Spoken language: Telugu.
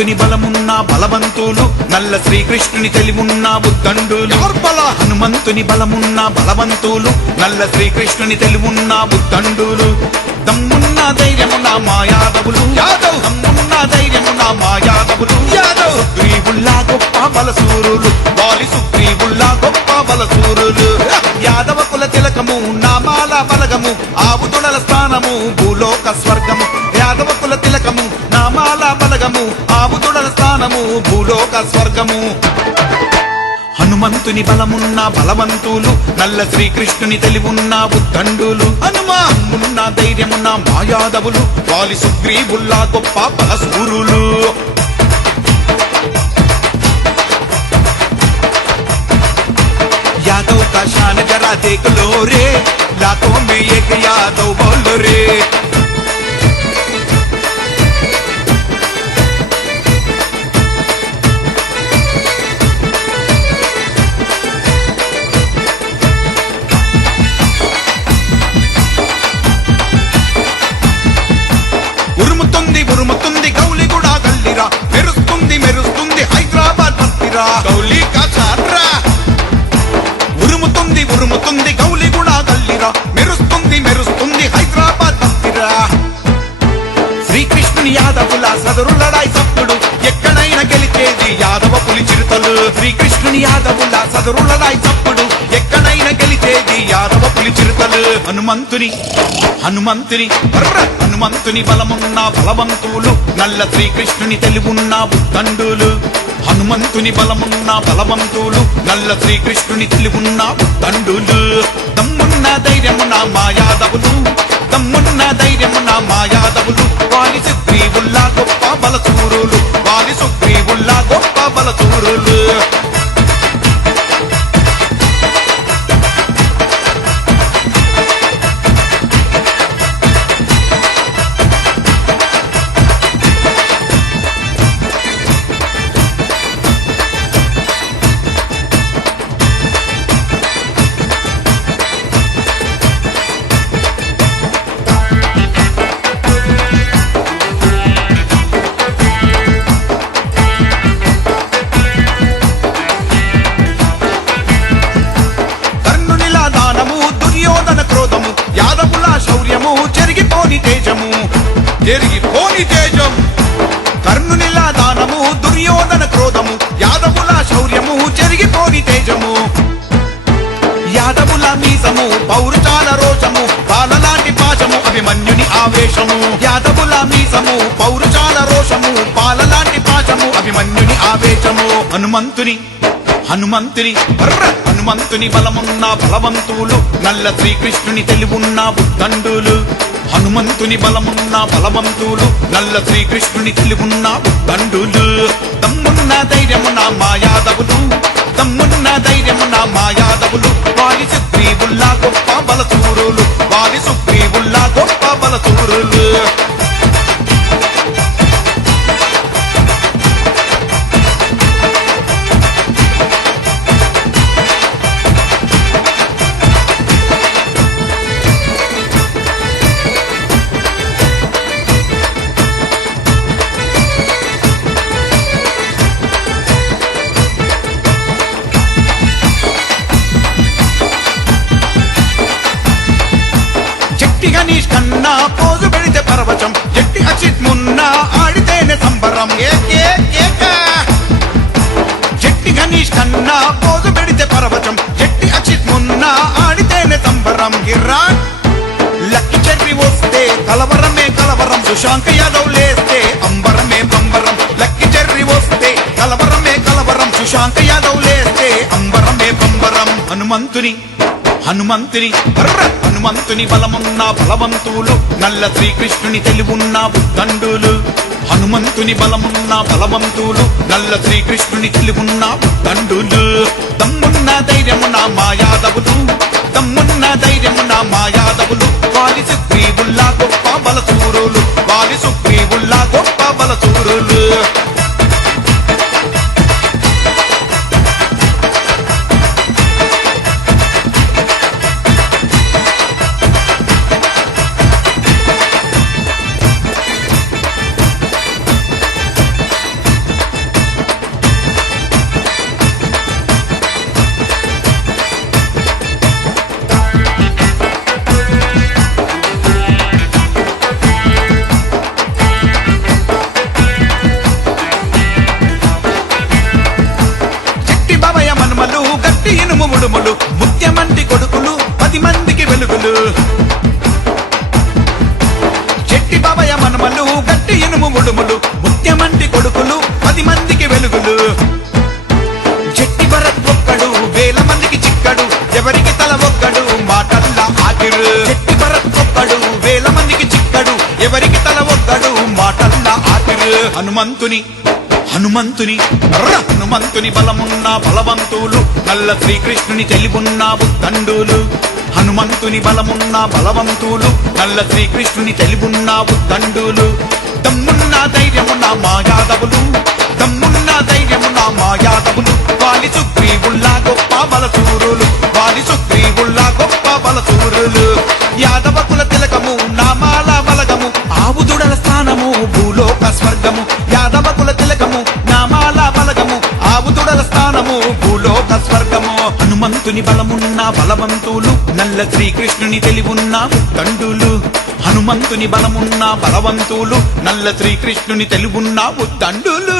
హనుమంతుని బలమున్న బలవంతులు నల్ల శ్రీకృష్ణుని తెలివున్న బుద్ధండులు. హనుమంతుని బలమున్న బలవంతులు నల్ల శ్రీకృష్ణుని తెలివున్న బుద్ధండులు. దమ్మున్న ధైర్యమున్న మాయాదవులు యాదవ్, దమ్మున్న ధైర్యమున్న మాయాదవులు యాదవ్. సుగ్రీవుల్లా గొప్ప బలసూరులు, వాలి సుగ్రీవుల్లా గొప్ప బలసూరులు. యాదవ కుల తిలకము, నామాల బలగము, ఆవుతుడల స్థానము, భూలోక స్వర్గము. యాదవ కుల తిలకము, నామాల బలగము, ఆవుతుడల స్థానము, భూలోక స్వర్గము. హనుమంతుని బలమున్న బలవంతులు నల్ల శ్రీకృష్ణుని తెలివున్న బుద్ధండులు. హనుమాన్న ధైర్యమున్న మాయాదవులు, వాలి సుగ్రీవుల్లా గొప్ప బలసూరులు. यादव का शान जरा देख लो रे, लाखों में एक यादव बोलो रे. ఉరుముతుంది ఉరుముతుంది గౌలిగూడ గల్లిరా, మెరుస్తుంది మెరుస్తుంది హైదరాబాద్ బస్తీరా. గౌలి కా చాట్రా ఉరుముతుంది ఉరుముతుంది గౌలిగూడ గల్లిరా, మెరుస్తుంది మెరుస్తుంది హైదరాబాద్ బస్తీరా. శ్రీకృష్ణుని యాదవుల సదరు లడాయి సప్పుడు, ఎక్కడైనా గెలిచేది యాదవ పులి చిరుతలు. శ్రీకృష్ణుని యాదవుల సదరు లడాయి సప్పుడు, ఎక్కడైనా గెలిచేది యాదవ పులి చిరుతలు. హనుమంతుని హనుమంతుని హనుమంతుని బలమున్న బలవంతులు నల్ల శ్రీకృష్ణుని తెలివున్న బుద్ధండులు. హనుమంతుని బలమున్న బలవంతులు నల్ల శ్రీకృష్ణుని తెలివున్న బుద్ధండులు. దమ్మున్న ధైర్యమున మాయాదవులు, దమ్మున్న ధైర్యమున మాయాదవులు, వాలి సుగ్రీవుల్లా గొప్ప బలసూరులు, వాలి సుగ్రీవుల్లా గొప్ప బలసూరులు. జరిగిపోని తేజం, కర్ణునిలా దానము, దుర్యోధన క్రోధము, యాదవుల శౌర్యము, జరిగిపోని తేజము. యాదవుల మీసము, పౌరుషాల రోషము, పాలలాంటి పాశము, అభిమన్యుని ఆవేశము. యాదవుల మీసము, పౌరుషాల రోషము, పాలలాంటి పాశము, అభిమన్యుని ఆవేశము. హనుమంతుని హనుమంతుని హనుమంతుని బలమున్న బలవంతులు నల్ల శ్రీకృష్ణుని తెలివున్న బుద్ధండులు. హనుమంతుని బలమున్న బలవంతులు నల్ల శ్రీకృష్ణుని తెలివున్న బుద్ధండులు. దమ్మున్న ధైర్యమున మాయాదవులు, దమ్మున్న ధైర్యమున మాయాదవులు, వాలి సుగ్రీవుల్లా గొప్ప బలసూరులు, వాలి సుగ్రీవుల్లా గొప్ప బలసూరులు. గణేష్ కన్నా పోజు పెడితే పరవచం, జట్టి అక్షిత్ మున్నా ఆడితేనే సంబరం. జట్టి గణేష్ కన్నా పోజు పెడితే పరవచం, జట్టి అక్షిత్ మున్నా ఆడితేనే సంబరం. గిర్రా లక్కి చెర్రి వస్తే కలవరమే కలవరం, సుశాంక యాదవ్ లేస్తే అంబరమే బంబరం. లక్కి చెర్రి వస్తే కలవరమే కలవరం, సుశాంక యాదవ్ లేస్తే అంబరమే బంబరం. హనుమంతుని హనుమంతుని హనుమంతుని బలమున్న బలవంతులు నల్ల శ్రీకృష్ణుని తెలివున్న బుద్ధండులు. హనుమంతుని బలమున్న బలవంతులు నల్ల శ్రీకృష్ణుని తెలివున్న బుద్ధండులు. దమ్మున్న ధైర్యమున మాయాదవులు, దమ్మున్న ధైర్యమున మాయాదవులు, వాలి సుగ్రీవుల్లా గొప్ప బలసూరులు, వాలి సుగ్రీవుల్లా గొప్ప బలసూరులు. ముత్యమంటి కొడుకులు 10 మందికి వెలుగులు చెట్టి బాబయ్య మనమలు గట్టి ఇనుము ఉడుములు ముత్యమంటి కొడుకులు 10 మందికి వెలుగులు చెట్టి భరత్ ఒక్కడు 1000 మందికి చిక్కడు ఎవరికి తల ఒక్కడు మాటల్లా ఆఖిరు చెట్టి భరత్ ఒక్కడు 1000 మందికి చిక్కడు ఎవరికి తల ఒక్కడు మాటల్లా ఆఖిరు హనుమంతుని బలమున్న బలవంతులు నల్ల శ్రీకృష్ణుని తెలివున్న బుద్ధండులు హనుమంతుని బలమున్న బలవంతులు నల్ల శ్రీకృష్ణుని తెలివున్న బుద్ధండులు దమ్మున్న ధైర్యమున్న మాయాదవులు వాలి సుగ్రీవుల్లా గొప్ప బలసూరులు యాదవ కుల తిలకము నామాల బలగము ఆవుదుడల స్థానము భూలోక స్వర్గము యాదవ కుల తిలకము నామాల బలగము ఆవుదుడల స్థానము భూలోక స్వర్గము హనుమంతుని బలమున్న బలవంతులు నల్ల శ్రీకృష్ణుని తెలివున్న ఉద్దండులు హనుమంతుని బలమున్న బలవంతులు నల్ల శ్రీకృష్ణుని తెలివున్న ఉద్దండులు